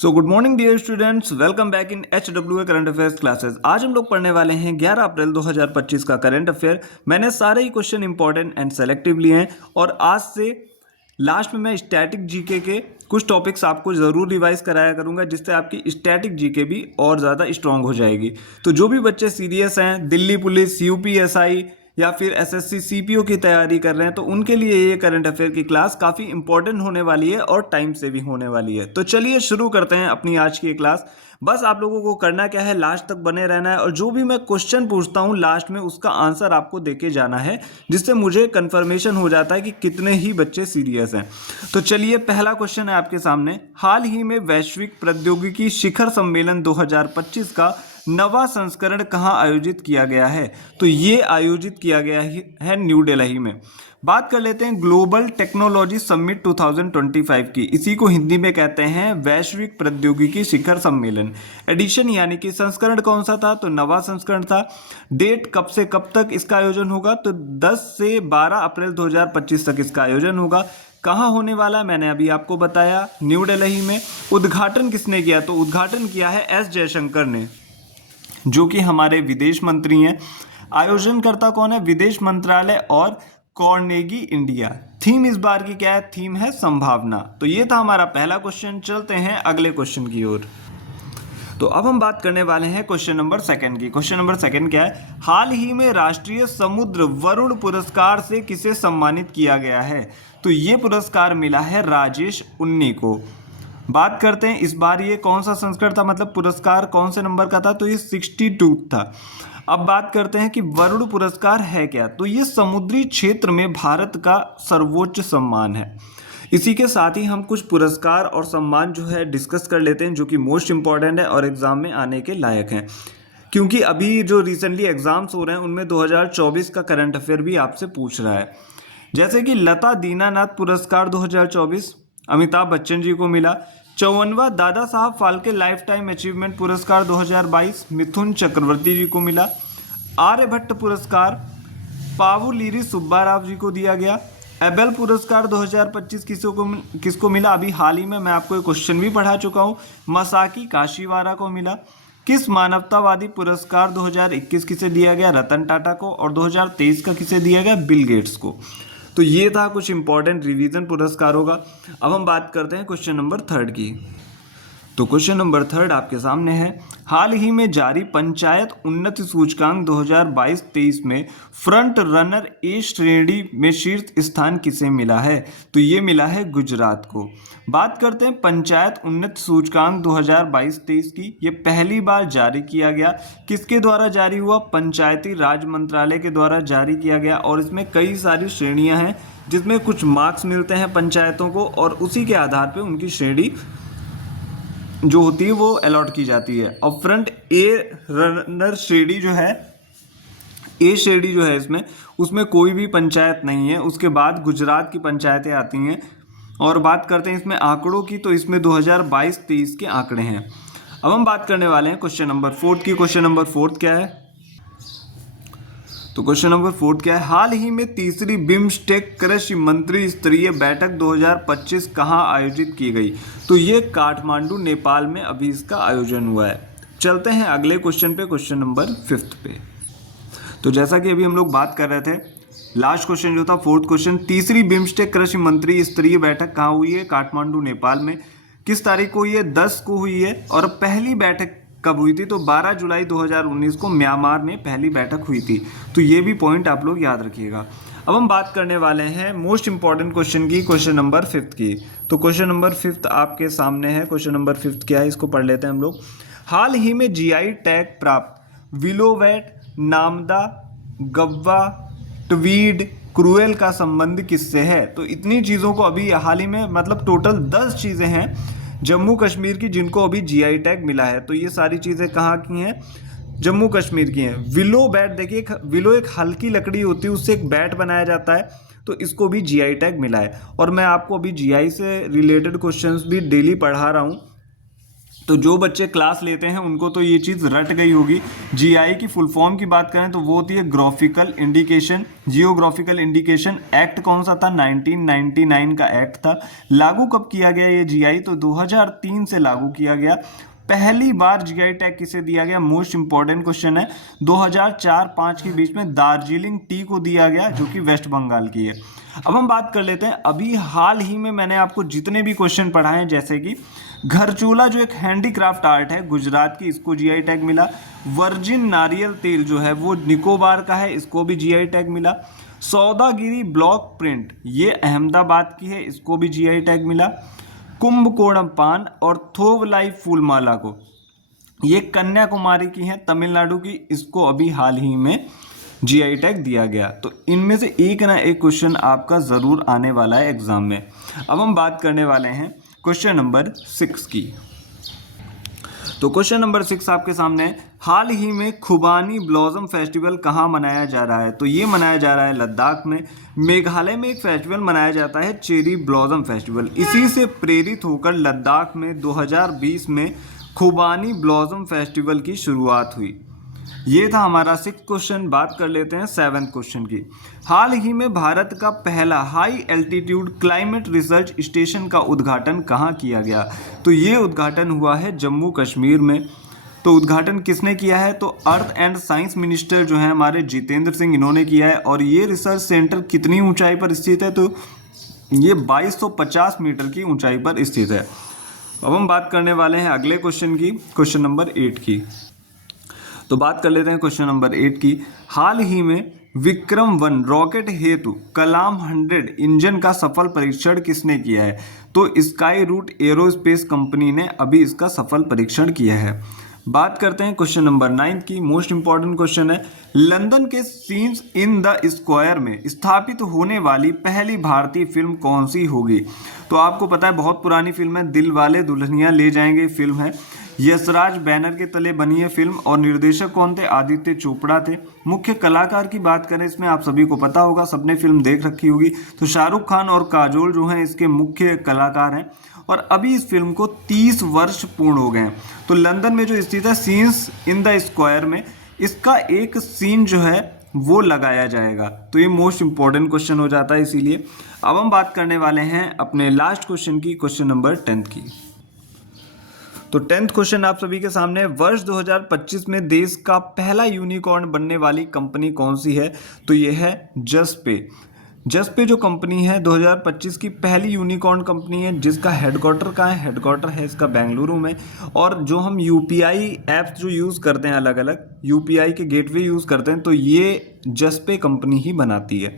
So good morning dear students, welcome back in HWA current affairs classes. आज हम लोग पढ़ने वाले हैं 11 अप्रैल 2025 का करंट अफेयर। मैंने सारे ही क्वेश्चन इंपॉर्टेंट एंड सेलेक्टिव लिए हैं और आज से लास्ट में मैं स्टैटिक जीके के कुछ टॉपिक्स आपको ज़रूर रिवाइज कराया करूंगा, जिससे आपकी स्टैटिक जीके भी और ज़्यादा स्ट्रांग हो जाएगी। तो जो भी बच्चे सीरियस हैं, दिल्ली पुलिस, यूपीएसआई या फिर एसएससी सीपीओ की तैयारी कर रहे हैं, तो उनके लिए ये करंट अफेयर की क्लास काफ़ी इंपॉर्टेंट होने वाली है और टाइम से भी होने वाली है। तो चलिए शुरू करते हैं अपनी आज की क्लास। बस आप लोगों को करना क्या है, लास्ट तक बने रहना है और जो भी मैं क्वेश्चन पूछता हूँ लास्ट में उसका आंसर आपको देके जाना है, जिससे मुझे कंफर्मेशन हो जाता है कि कितने ही बच्चे सीरियस हैं। तो चलिए, पहला क्वेश्चन है आपके सामने। हाल ही में वैश्विक प्रौद्योगिकी शिखर सम्मेलन 2025 का नवा संस्करण कहाँ आयोजित किया गया है? तो ये आयोजित किया गया है न्यू दिल्ली में। बात कर लेते हैं ग्लोबल टेक्नोलॉजी समिट 2025 की। इसी को हिंदी में कहते हैं वैश्विक प्रौद्योगिकी शिखर सम्मेलन। एडिशन यानी कि संस्करण कौन सा था? तो नवा संस्करण था। डेट कब से कब तक इसका आयोजन होगा? तो 10 से 12 अप्रैल 2025 तक इसका आयोजन होगा। कहाँ होने वाला, मैंने अभी आपको बताया, न्यू दिल्ली में। उद्घाटन किसने किया? तो उद्घाटन किया है एस जयशंकर ने, जो कि हमारे विदेश मंत्री हैं। आयोजनकर्ता कौन है? विदेश मंत्रालय और कार्नेगी इंडिया। थीम इस बार की क्या है? थीम है संभावना। तो ये था हमारा पहला क्वेश्चन। चलते हैं अगले क्वेश्चन की ओर। तो अब हम बात करने वाले हैं क्वेश्चन नंबर सेकंड की। क्वेश्चन नंबर सेकंड क्या है? हाल ही में राष्ट्रीय समुद्र वरुण पुरस्कार से किसे सम्मानित किया गया है? तो ये पुरस्कार मिला है राजेश उन्नी को। बात करते हैं इस बार ये कौन सा संस्करण था, मतलब पुरस्कार कौन से नंबर का था? तो ये 62 था। अब बात करते हैं कि वरुण पुरस्कार है क्या। तो ये समुद्री क्षेत्र में भारत का सर्वोच्च सम्मान है। इसी के साथ ही हम कुछ पुरस्कार और सम्मान जो है डिस्कस कर लेते हैं, जो कि मोस्ट इंपॉर्टेंट है और एग्जाम में आने के लायक हैं। क्योंकि अभी जो रिसेंटली एग्जाम्स हो रहे हैं उनमें 2024 का करंट अफेयर भी आपसे पूछ रहा है। जैसे कि लता दीनानाथ पुरस्कार 2024 अमिताभ बच्चन जी को मिला। 54वां Dada Saheb Phalke life time achievement पुरस्कार 2022 मिथुन चक्रवर्ती जी को मिला। आर्यभट्ट पुरस्कार पावुलीरी सुब्बाराव जी को दिया गया। एबेल पुरस्कार 2025 किसको मिला? अभी हाल ही में मैं आपको एक क्वेश्चन भी पढ़ा चुका हूँ, मसाकी काशीवारा को मिला। किस मानवतावादी पुरस्कार 2021 किसे दिया गया? रतन टाटा को। और 2023 का किसे दिया गया? बिल गेट्स को। तो ये था कुछ इंपॉर्टेंट रिवीजन पुरस्कारों का। अब हम बात करते हैं क्वेश्चन नंबर थर्ड की। तो क्वेश्चन नंबर थर्ड आपके सामने है। हाल ही में जारी पंचायत उन्नति सूचकांक 2022-23 में फ्रंट रनर ए श्रेणी में शीर्ष स्थान किसे मिला है? तो ये मिला है गुजरात को। बात करते हैं पंचायत उन्नति सूचकांक 2022-23 की। ये पहली बार जारी किया गया। किसके द्वारा जारी हुआ? पंचायती राज मंत्रालय के द्वारा जारी किया गया। और इसमें कई सारी श्रेणियां हैं, जिसमें कुछ मार्क्स मिलते हैं पंचायतों को और उसी के आधार पर उनकी श्रेणी जो होती है वो अलॉट की जाती है। और फ्रंट ए रनर श्रेणी जो है, ए श्रेणी जो है इसमें, उसमें कोई भी पंचायत नहीं है। उसके बाद गुजरात की पंचायतें आती हैं। और बात करते हैं इसमें आंकड़ों की, तो इसमें 2022-23 के आंकड़े हैं। अब हम बात करने वाले हैं क्वेश्चन नंबर फोर्थ की। क्वेश्चन नंबर फोर्थ क्या है? तो क्वेश्चन नंबर फोर्थ क्या है? हाल ही में तीसरी बिम्स्टेक कृषि मंत्री स्तरीय बैठक 2025 कहाँ आयोजित की गई? तो ये काठमांडू नेपाल में अभी इसका आयोजन हुआ है। चलते हैं अगले क्वेश्चन पे, क्वेश्चन नंबर फिफ्थ पे। तो जैसा कि अभी हम लोग बात कर रहे थे, लास्ट क्वेश्चन जो था फोर्थ क्वेश्चन, तीसरी बिम्स्टेक कृषि मंत्री स्तरीय बैठक कहाँ हुई है? काठमांडू नेपाल में। किस तारीख को हुई है? 10 को हुई है। और पहली बैठक कब हुई थी? तो 12 जुलाई 2019 को म्यांमार में पहली बैठक हुई थी। तो ये भी पॉइंट आप लोग याद रखिएगा। अब हम बात करने वाले हैं मोस्ट इंपॉर्टेंट क्वेश्चन की, क्वेश्चन नंबर फिफ्थ की। तो क्वेश्चन नंबर फिफ्थ आपके सामने है। क्वेश्चन नंबर फिफ्थ क्या है, इसको पढ़ लेते हैं हम लोग। हाल ही में जीआई टैग प्राप्त विलोवेट, नामदा, गव्वा, ट्वीड, क्रूएल का संबंध किससे है? तो इतनी चीज़ों को अभी हाल ही में, मतलब टोटल 10 चीज़ें हैं जम्मू कश्मीर की जिनको अभी जीआई टैग मिला है। तो ये सारी चीज़ें कहाँ की हैं? जम्मू कश्मीर की हैं। विलो बैट, देखिए विलो एक हल्की लकड़ी होती है, उससे एक बैट बनाया जाता है, तो इसको भी जीआई टैग मिला है। और मैं आपको अभी जीआई से रिलेटेड क्वेश्चंस भी डेली पढ़ा रहा हूँ, तो जो बच्चे क्लास लेते हैं उनको तो ये चीज़ रट गई होगी। जीआई की फुल फॉर्म की बात करें तो वो होती है graphical indication, geographical indication. Act कौन सा था? 1999 का एक्ट था। लागू कब किया गया ये जीआई? तो 2003 से लागू किया गया। पहली बार जीआई टैग किसे दिया गया? मोस्ट इंपॉर्टेंट क्वेश्चन है। 2004-5 के बीच में दार्जिलिंग टी को दिया गया, जो कि वेस्ट बंगाल की है। अब हम बात कर लेते हैं, अभी हाल ही में मैंने आपको जितने भी क्वेश्चन पढ़ाए हैं, जैसे कि घरचोला जो एक हैंडीक्राफ्ट आर्ट है गुजरात की, इसको जीआई टैग मिला। वर्जिन नारियल तेल जो है वो निकोबार का है, इसको भी जीआई टैग मिला। सौदागिरी ब्लॉक प्रिंट ये अहमदाबाद की है, इसको भी जीआई टैग मिला। कुंभकोणम पान और थोवलाई फूलमाला को, ये कन्याकुमारी की है, तमिलनाडु की, इसको अभी हाल ही में जीआई टैग दिया गया। तो इनमें से एक ना एक क्वेश्चन आपका ज़रूर आने वाला है एग्जाम में। अब हम बात करने वाले हैं क्वेश्चन नंबर 6 की। तो क्वेश्चन नंबर 6 आपके सामने है, हाल ही में खुबानी ब्लॉसम फेस्टिवल कहाँ मनाया जा रहा है? तो ये मनाया जा रहा है लद्दाख में। मेघालय में एक फेस्टिवल मनाया जाता है चेरी ब्लॉसम फेस्टिवल, इसी से प्रेरित होकर लद्दाख में 2020 में खुबानी ब्लॉसम फेस्टिवल की शुरुआत हुई। ये था हमारा 6th क्वेश्चन। बात कर लेते हैं 7th क्वेश्चन की। हाल ही में भारत का पहला high altitude climate research station का उद्घाटन कहाँ किया गया? तो ये उद्घाटन हुआ है जम्मू कश्मीर में। तो उद्घाटन किसने किया है? तो अर्थ एंड साइंस मिनिस्टर जो है हमारे जितेंद्र सिंह, इन्होंने किया है। और ये रिसर्च सेंटर कितनी ऊंचाई पर स्थित है? तो ये 2250 मीटर की ऊंचाई पर स्थित है। अब हम बात करने वाले हैं अगले क्वेश्चन की, क्वेश्चन नंबर 8 की। तो बात कर लेते हैं क्वेश्चन नंबर 8 की। हाल ही में विक्रम-1 रॉकेट हेतु कलाम 100 इंजन का सफल परीक्षण किसने किया है? तो स्काई रूट एरोस्पेस कंपनी ने अभी इसका सफल परीक्षण किया है। बात करते हैं क्वेश्चन नंबर 9 की। मोस्ट इंपॉर्टेंट क्वेश्चन है, लंदन के सीन्स इन द स्क्वायर में स्थापित होने वाली पहली भारतीय फिल्म कौन सी होगी? तो आपको पता है बहुत पुरानी फिल्म है, दिल वाले दुल्हनिया ले जाएंगे फिल्म है। यशराज बैनर के तले बनी है फिल्म और निर्देशक कौन थे? आदित्य चोपड़ा थे। मुख्य कलाकार की बात करें इसमें आप सभी को पता होगा, सबने फिल्म देख रखी होगी। तो शाहरुख खान और काजोल जो हैं इसके मुख्य कलाकार हैं और अभी इस फिल्म को 30 वर्ष पूर्ण हो गए हैं। तो लंदन में जो स्थित है सीन्स इन द स्क्वायर में, इसका एक सीन जो है वो लगाया जाएगा। तो ये मोस्ट इंपॉर्टेंट क्वेश्चन हो जाता है इसीलिए। अब हम बात करने वाले हैं अपने लास्ट क्वेश्चन की, क्वेश्चन नंबर 10 की। तो 10th क्वेश्चन आप सभी के सामने, वर्ष 2025 में देश का पहला यूनिकॉर्न बनने वाली कंपनी कौन सी है? तो ये है जसपे। जसपे जो कंपनी है 2025 की पहली यूनिकॉर्न कंपनी है, जिसका हेडक्वार्टर कहाँ है? हेडक्वार्टर है इसका बेंगलुरु में। और जो हम यूपीआई ऐप्स जो यूज़ करते हैं, अलग अलग यूपीआई के गेटवे यूज़ करते हैं, तो ये जसपे कंपनी ही बनाती है।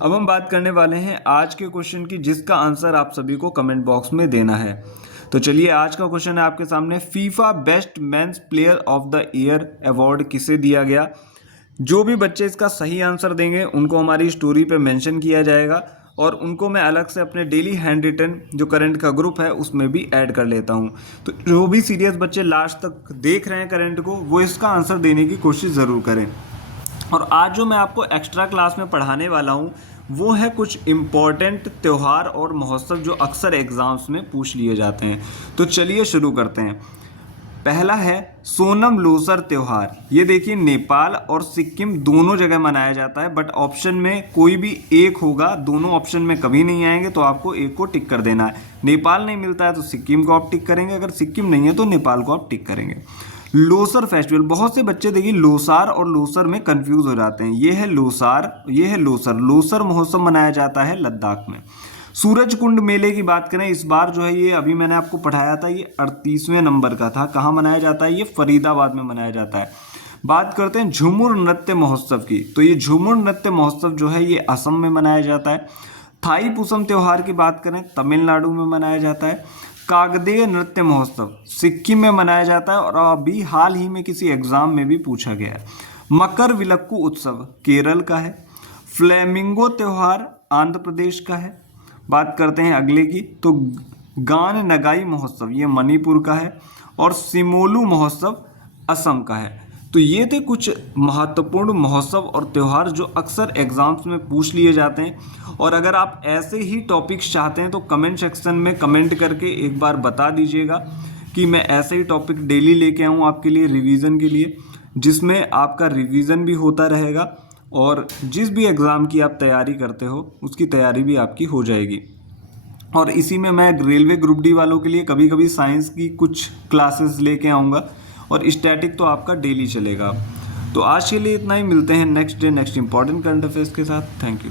अब हम बात करने वाले हैं आज के क्वेश्चन की, जिसका आंसर आप सभी को कमेंट बॉक्स में देना है। तो चलिए आज का क्वेश्चन है आपके सामने, FIFA best men's player of the year award किसे दिया गया? जो भी बच्चे इसका सही आंसर देंगे उनको हमारी स्टोरी पे मेंशन किया जाएगा और उनको मैं अलग से अपने डेली हैंड रिटन जो करंट का ग्रुप है उसमें भी ऐड कर लेता हूँ। तो जो भी सीरियस बच्चे लास्ट तक देख रहे हैं करंट को, वो इसका आंसर देने की कोशिश ज़रूर करें। और आज जो मैं आपको एक्स्ट्रा क्लास में पढ़ाने वाला हूँ वो है कुछ इम्पॉर्टेंट त्यौहार और महोत्सव जो अक्सर एग्जाम्स में पूछ लिए जाते हैं। तो चलिए शुरू करते हैं। पहला है सोनम लोसर त्यौहार। ये देखिए नेपाल और सिक्किम दोनों जगह मनाया जाता है, बट ऑप्शन में कोई भी एक होगा, दोनों ऑप्शन में कभी नहीं आएंगे, तो आपको एक को टिक कर देना है। नेपाल नहीं मिलता है तो सिक्किम को आप टिक करेंगे, अगर सिक्किम नहीं है तो नेपाल को आप टिक करेंगे। लोसर फेस्टिवल, बहुत से बच्चे देखिए लोसार और लोसर में कंफ्यूज हो जाते हैं। ये है लोसार, ये है लोसर। लोसर महोत्सव मनाया जाता है लद्दाख में। सूरज कुंड मेले की बात करें, इस बार जो है ये अभी मैंने आपको पढ़ाया था, ये 38वें नंबर का था। कहाँ मनाया जाता है? ये फरीदाबाद में मनाया जाता है। बात करते हैं झूमुर नृत्य महोत्सव की, तो ये झूमुर नृत्य महोत्सव जो है ये असम में मनाया जाता है। थाई पुसम त्यौहार की बात करें, तमिलनाडु में मनाया जाता है। कागदेय नृत्य महोत्सव सिक्किम में मनाया जाता है और अभी हाल ही में किसी एग्जाम में भी पूछा गया है। मकर विलक्कू उत्सव केरल का है। फ्लेमिंगो त्यौहार आंध्र प्रदेश का है। बात करते हैं अगले की, तो गान नगाई महोत्सव ये मणिपुर का है और सिमोलू महोत्सव असम का है। तो ये थे कुछ महत्वपूर्ण महोत्सव और त्यौहार जो अक्सर एग्जाम्स में पूछ लिए जाते हैं। और अगर आप ऐसे ही टॉपिक्स चाहते हैं तो कमेंट सेक्शन में कमेंट करके एक बार बता दीजिएगा। कि मैं ऐसे ही टॉपिक डेली लेके आऊँ आपके लिए रिवीजन के लिए, जिसमें आपका रिवीजन भी होता रहेगा और जिस भी एग्ज़ाम की आप तैयारी करते हो उसकी तैयारी भी आपकी हो जाएगी। और इसी में मैं रेलवे ग्रुप डी वालों के लिए कभी कभी साइंस की कुछ क्लासेस लेके आऊँगा और स्टैटिक तो आपका डेली चलेगा। तो आज के लिए इतना ही, मिलते हैं next day next important current affairs के साथ। Thank you.